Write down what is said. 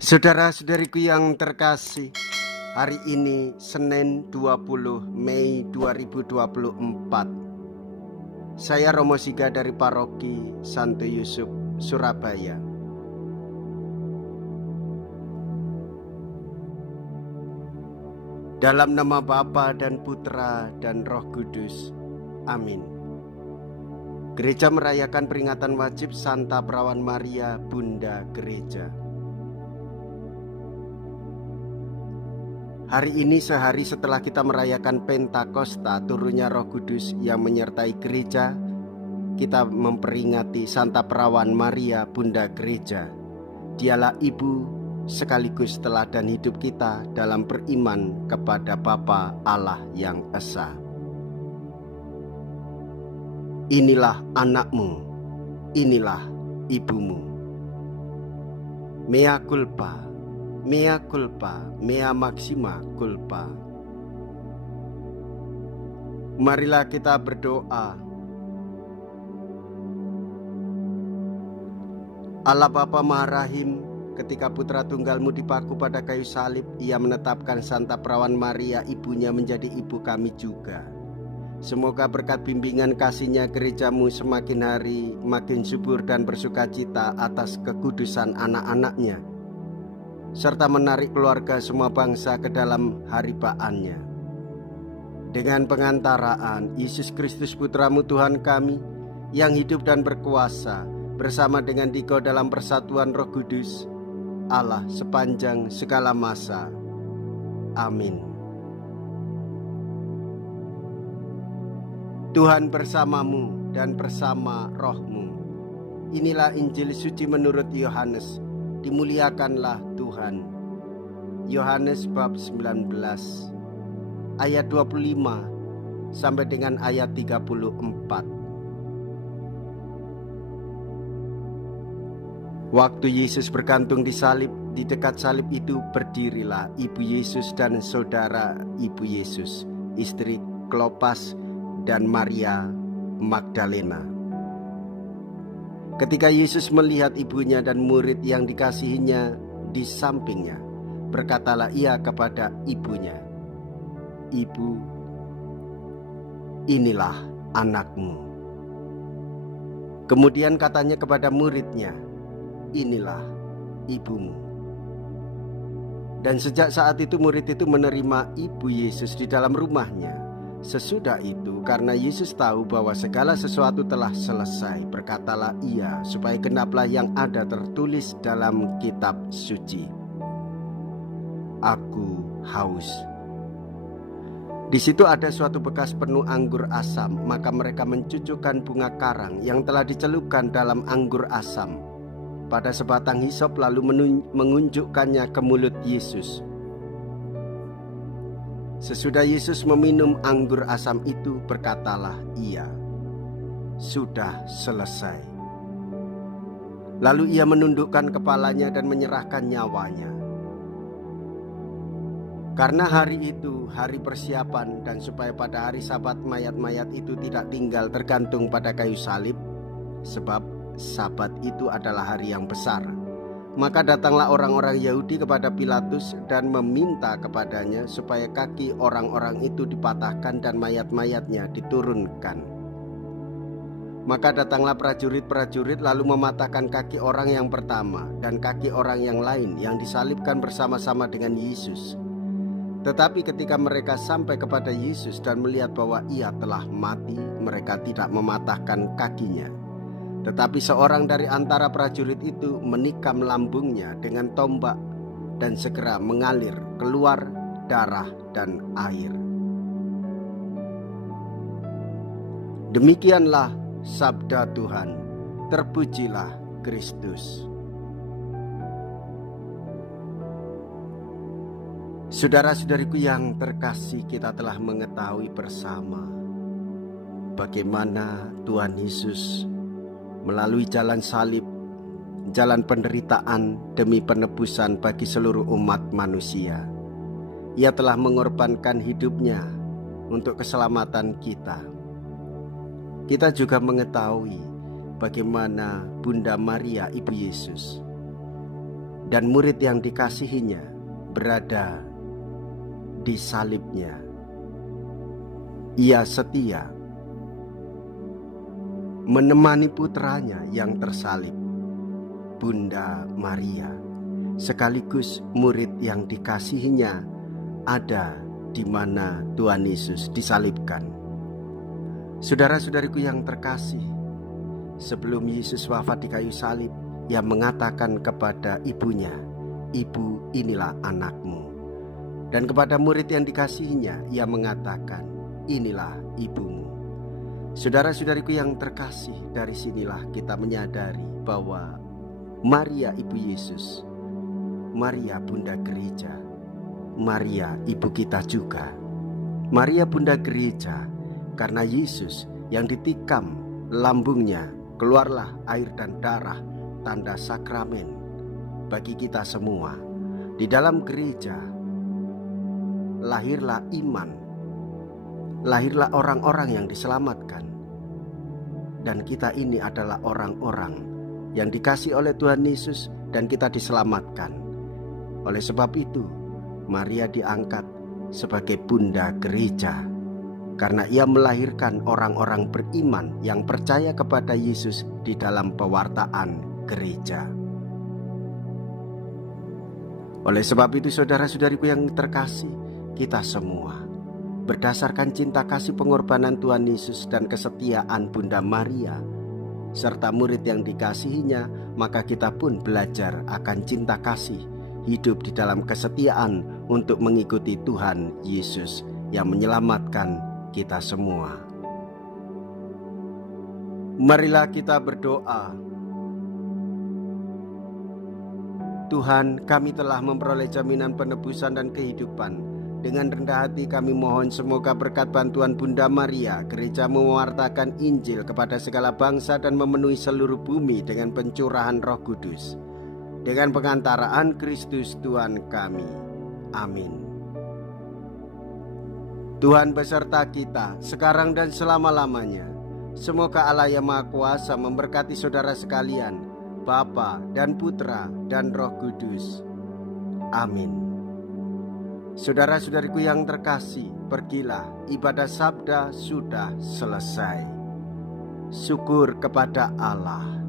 Saudara-saudariku yang terkasih, hari ini Senin 20 Mei 2024. Saya Romo Siga dari Paroki Santo Yusuf, Surabaya. Dalam nama Bapa dan Putra dan Roh Kudus. Amin. Gereja merayakan peringatan wajib Santa Perawan Maria, Bunda Gereja. Hari ini sehari setelah kita merayakan Pentakosta, turunnya Roh Kudus yang menyertai gereja, kita memperingati Santa Perawan Maria, Bunda Gereja. Dialah ibu sekaligus teladan hidup kita dalam beriman kepada Bapa Allah yang Esa. Inilah anakmu, inilah ibumu. Mea culpa. Mea culpa, mea maxima culpa. Marilah kita berdoa. Allah Bapa Maha Rahim, ketika Putra Tunggalmu dipaku pada kayu salib, Ia menetapkan Santa Perawan Maria ibunya menjadi ibu kami juga. Semoga berkat bimbingan kasih-Nya gerejamu semakin hari makin subur dan bersukacita atas kekudusan anak-anaknya, serta menarik keluarga semua bangsa ke dalam haribaannya. Dengan pengantaraan Yesus Kristus Putramu Tuhan kami, yang hidup dan berkuasa bersama dengan Dikau dalam persatuan Roh Kudus, Allah sepanjang segala masa. Amin. Tuhan bersamamu dan bersama rohmu. Inilah Injil suci menurut Yohanes. Dimuliakanlah Tuhan. Yohanes bab 19 ayat 25 sampai dengan ayat 34. Waktu Yesus bergantung di salib, di dekat salib itu berdirilah ibu Yesus dan saudara ibu Yesus, istri Klopas dan Maria Magdalena. Ketika Yesus melihat ibunya dan murid yang dikasihinya di sampingnya, berkatalah Ia kepada ibunya, "Ibu, inilah anakmu." Kemudian katanya kepada muridnya, "Inilah ibumu." Dan sejak saat itu murid itu menerima ibu Yesus di dalam rumahnya. Sesudah itu, karena Yesus tahu bahwa segala sesuatu telah selesai, berkatalah Ia, supaya genaplah yang ada tertulis dalam kitab suci, "Aku haus." Di situ ada suatu bekas penuh anggur asam, maka mereka mencucukkan bunga karang yang telah dicelupkan dalam anggur asam pada sebatang hisop, lalu mengunjukkannya ke mulut Yesus. Sesudah Yesus meminum anggur asam itu, berkatalah Ia, "Sudah selesai." Lalu Ia menundukkan kepalanya dan menyerahkan nyawanya. Karena hari itu hari persiapan, dan supaya pada hari Sabat mayat-mayat itu tidak tinggal tergantung pada kayu salib, sebab Sabat itu adalah hari yang besar, maka datanglah orang-orang Yahudi kepada Pilatus dan meminta kepadanya supaya kaki orang-orang itu dipatahkan dan mayat-mayatnya diturunkan. Maka datanglah prajurit-prajurit lalu mematahkan kaki orang yang pertama dan kaki orang yang lain yang disalibkan bersama-sama dengan Yesus. Tetapi ketika mereka sampai kepada Yesus dan melihat bahwa Ia telah mati, mereka tidak mematahkan kakinya. Tetapi seorang dari antara prajurit itu menikam lambungnya dengan tombak, dan segera mengalir keluar darah dan air. Demikianlah sabda Tuhan. Terpujilah Kristus. Saudara-saudariku yang terkasih, kita telah mengetahui bersama bagaimana Tuhan Yesus melalui jalan salib, jalan penderitaan demi penebusan bagi seluruh umat manusia. Ia telah mengorbankan hidupnya untuk keselamatan kita. Kita juga mengetahui bagaimana Bunda Maria, Ibu Yesus, dan murid yang dikasihinya berada di salibnya. Ia setia menemani putranya yang tersalib, Bunda Maria, sekaligus murid yang dikasihinya, ada di mana Tuhan Yesus disalibkan. Saudara-saudariku yang terkasih, sebelum Yesus wafat di kayu salib, Ia mengatakan kepada ibunya, "Ibu, inilah anakmu." Dan kepada murid yang dikasihinya, Ia mengatakan, "Inilah ibumu." Saudara-saudariku yang terkasih, dari sinilah kita menyadari bahwa Maria Ibu Yesus, Maria Bunda Gereja, Maria Ibu kita juga. Maria Bunda Gereja, karena Yesus yang ditikam lambungnya keluarlah air dan darah, tanda sakramen bagi kita semua. Di dalam gereja lahirlah iman, lahirlah orang-orang yang diselamatkan. Dan kita ini adalah orang-orang yang dikasih oleh Tuhan Yesus dan kita diselamatkan. Oleh sebab itu, Maria diangkat sebagai Bunda Gereja, karena ia melahirkan orang-orang beriman yang percaya kepada Yesus di dalam pewartaan gereja. Oleh sebab itu, saudara-saudariku yang terkasih, kita semua berdasarkan cinta kasih pengorbanan Tuhan Yesus dan kesetiaan Bunda Maria serta murid yang dikasihinya, maka kita pun belajar akan cinta kasih, hidup di dalam kesetiaan untuk mengikuti Tuhan Yesus yang menyelamatkan kita semua. Marilah kita berdoa. Tuhan, kami telah memperoleh jaminan penebusan dan kehidupan. Dengan rendah hati kami mohon semoga berkat bantuan Bunda Maria, gereja mewartakan Injil kepada segala bangsa dan memenuhi seluruh bumi dengan pencurahan Roh Kudus. Dengan pengantaraan Kristus Tuhan kami. Amin. Tuhan beserta kita sekarang dan selama-lamanya. Semoga Allah yang Maha Kuasa memberkati saudara sekalian, Bapa dan Putra dan Roh Kudus. Amin. Saudara-saudariku yang terkasih, pergilah, ibadah sabda sudah selesai. Syukur kepada Allah.